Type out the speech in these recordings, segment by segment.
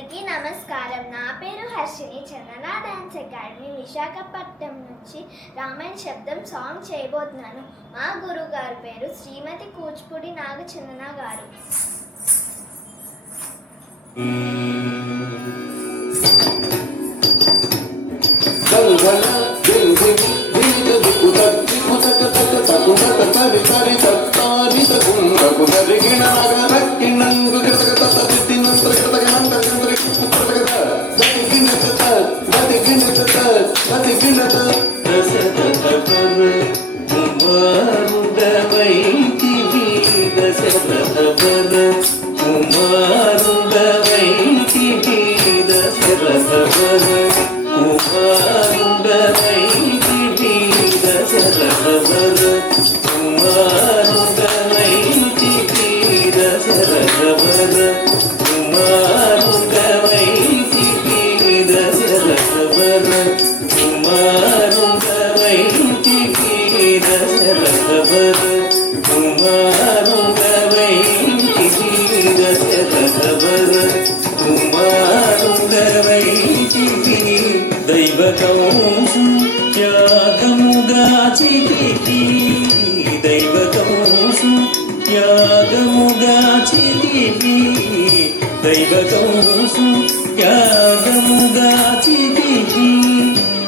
అందరికీ నమస్కారం. నా పేరు హర్షిని. చందన డాన్స్ అకాడమీ విశాఖపట్నం నుంచి రామాయణ శబ్దం సాంగ్ చేయబోతున్నాను. మా గురువు గారి పేరు శ్రీమతి కూచిపూడి నాగచందన గారు.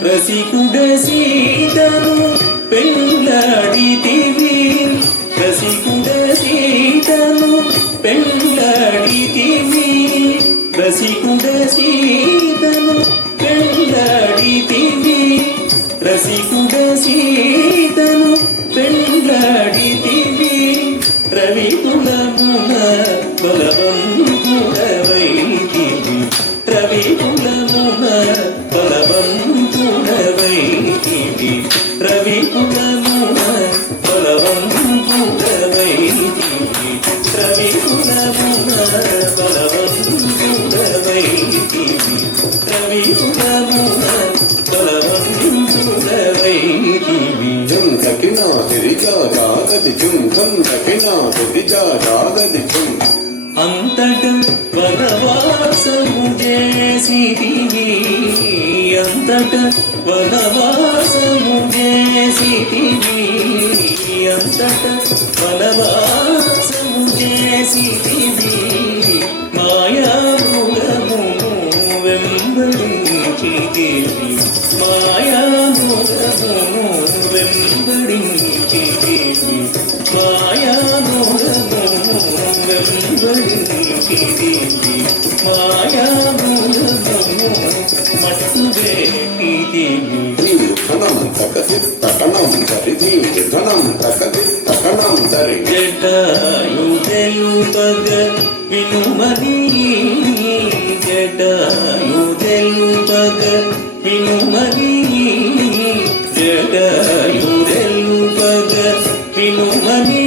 రసికుడ సీతను పెళ్ళాడితివి, రసికుడ సీతను పెళ్ళాడితివి, రసికుడ సీతను పెళ్ళాడితివి, రసికుడ సీతను పెళ్ళాడితివి, రవికులమున బలవంతుడవైతివి, రవికులమున బలవంతుడవైతివి, రవికులమున బలవంతుడవైతివి, రవికులమున బలవంతుడవైతివి, రవికులమున బలవంతుడవైతివి. జం దకినా తిరిగా జాగది జం జం దకినా తిరిగా జాగది జం. అంతట వనవాసము చేసితివి, అంతట వనవాసము చేసితివి, అంతట వనవాసము చేసితివి, మాయామూలమును వెంబడించితివి, మాయామూలమును వెంబడించితివి, మాయామూలమును వెంబడించితివి, మాయామూలమును మట్టువేటితివి. ధనం తకసి తకణం సరిధి ధనం తకసి తకణం సరి. జటాయు తెలుపగ వినుమని, జటాయు తెలుపగ వినుమని, జటాయు తెలుపగ వినుమని,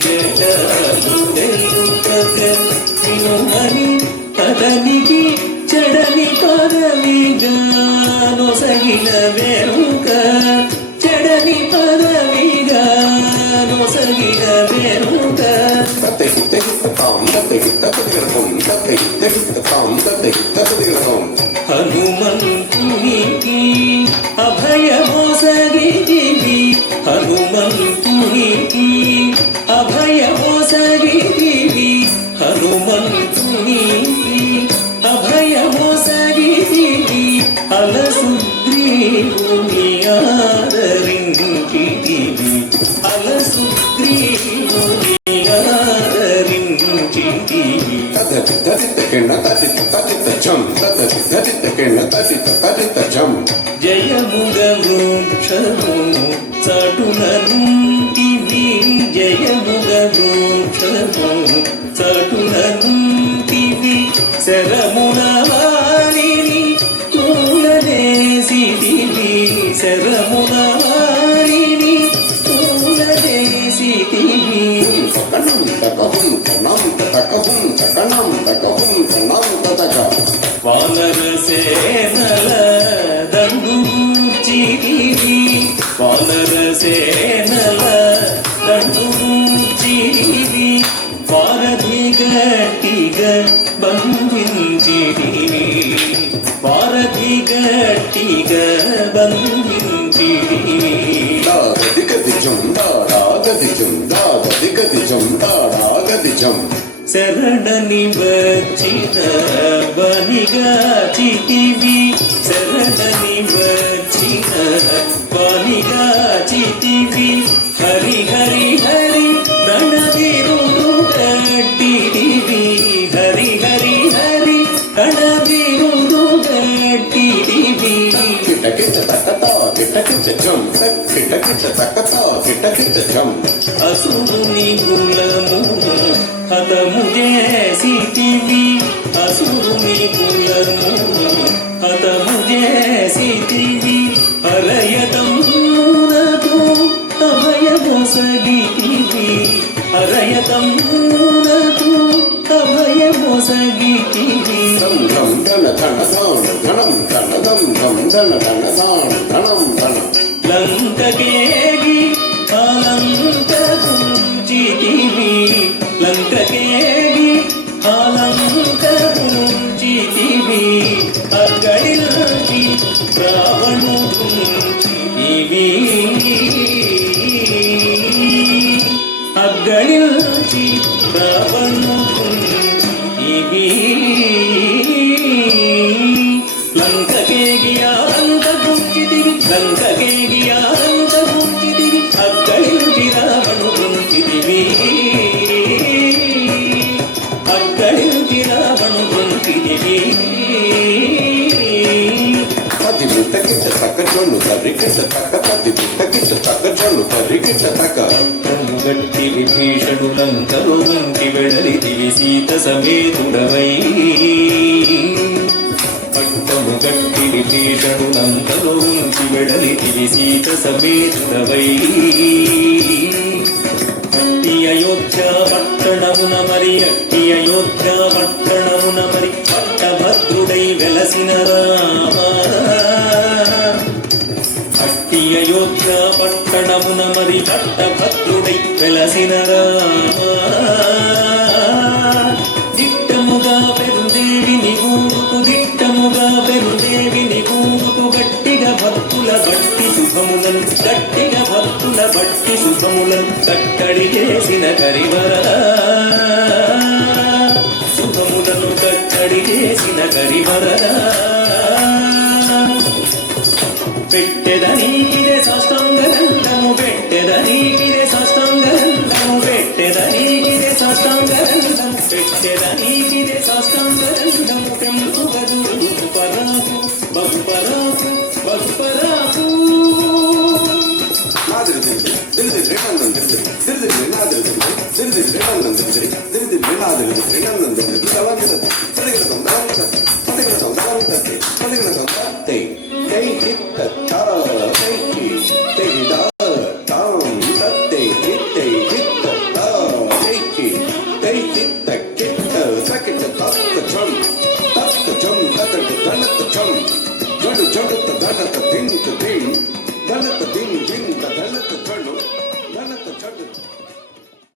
జటాయు తెలుపగ వినుమని, అతనికి చెడని పదవిగా నొసగిన వెనుక, చెడని పదవిగా నొసగిన వెనుక, హనుమంతునికి అభయమొసగితివి, హనుమంతునికి అభయమొసగితివి, హనుమంతునికి అభయమొసగితివి, అలసుగ్రీవుని ఆదరించితివి, అలసుగ్రీవుని ఆదరించితివి. జయముగ వృక్షము చటులనుంటివి, జయముగ వృక్షము చటులనుంటివి, శరమున వారిని పూలనేసితివి, శరమున వారిని పూలనేసితివి. వానర సేనల దండుచితివి, వానర సేనల దండుచితివి, వారధి గట్టిగ బంధ బంధించితివి వారధి గట్టిగా బంధించితివి దాగదిగదిజం దాగదిజం దాగదిగదిజం దాగదిజం శరణని వచ్చిన బనిగా చితివి శరణని వచ్చిన బనిగా చితివి హరి హరి హరి రణవీరుడు గట్టిదివి హరి హరి హరి రణవీరుడు గట్టిదివి కిటకిట తక్కతా కిటకిట జం కిటకిట తక్కతా కిటకిట జం అసురుని కులమును హతము చేసితివి అసురుని కులమును హతము చేసితివి హరయతమ్మునకు అభయమొసగితివి హరయతమ్మునకు అభయమొసగితివి ధం ధం ధన ధన ధాన ధనం ధన ధం ధం ధన ధన ధాన ధనం ధన లంకకేగి ఆలంకపుంచితివి లంకకేగి ఆలంకపుంచితివి అక్కడికి రావణుంచితివి అక్కడికి రావణుంచితివి లంకకేగి ఆలంకపుంచితివి లంకకేగి ఆలంకపుంచితివి అక్కడికి రావణుంచితివి అక్కడికి రావణుంచితివి పది బిట్టకిట తక్క జొన్ను తరికిట తక్క పది బిట్టకిట తక్క జొన్ను తరికిట తక్క గట్టి విభీషణు లంకలో వంటి వెడలితివి సీత సమేతుడవై పట్టము గట్టి విభీషణు లంకలో వంటి వెడలితివి సీత సమేతుడవై అట్టి అయోధ్య పట్టణమున మరి అట్టి అయోధ్య పట్టణమున మరి పట్టభద్రుడై వెలసిన రామ అట్టి అయోధ్య పట్టణమున మరి పట్టభద్రుడై వెలసిన రామ దిట్టముగా పెరుదేవిని గూడుకు దిట్టముగా పెరుదేవిని గూడుకు గట్టిగా భక్తుల బట్టి శుభములను గట్టిగా భక్తుల బట్టి శుభములను కట్టడి చేసిన కరివరా శుభములను కట్టడి చేసిన కరివరా పెట్టెదనీకిదే సాష్టాంగదండము పెట్టెదనీకిదే సాష్టాంగదండము పెట్టెదనీకిదే సాష్టాంగదండము పెట్టెదనీకిదే సాష్టాంగదండము పెంపుగదుడు పరాకు బహుపరాకు బహుపరాకు నాదిరి దిరిది శ్రీనందం దిరిది దిరిది నాదిరి దిరిది శ్రీనందం దిరిది దిరిది నాదిరి శ్రీనందం దిరిది దళంత పదిగణం దళంత పదిగణం దళంత పదిగణం తై తై హిత్త తా తై తై దా తాం తై హిత్తై హిత్త తా తై తై హిత్త కిత్త సకిట తత్త జం తతట ధనత జం జడు జడుత ధనత దింత దిం ధనత దిం దింత ధనత జడు ధనత జడు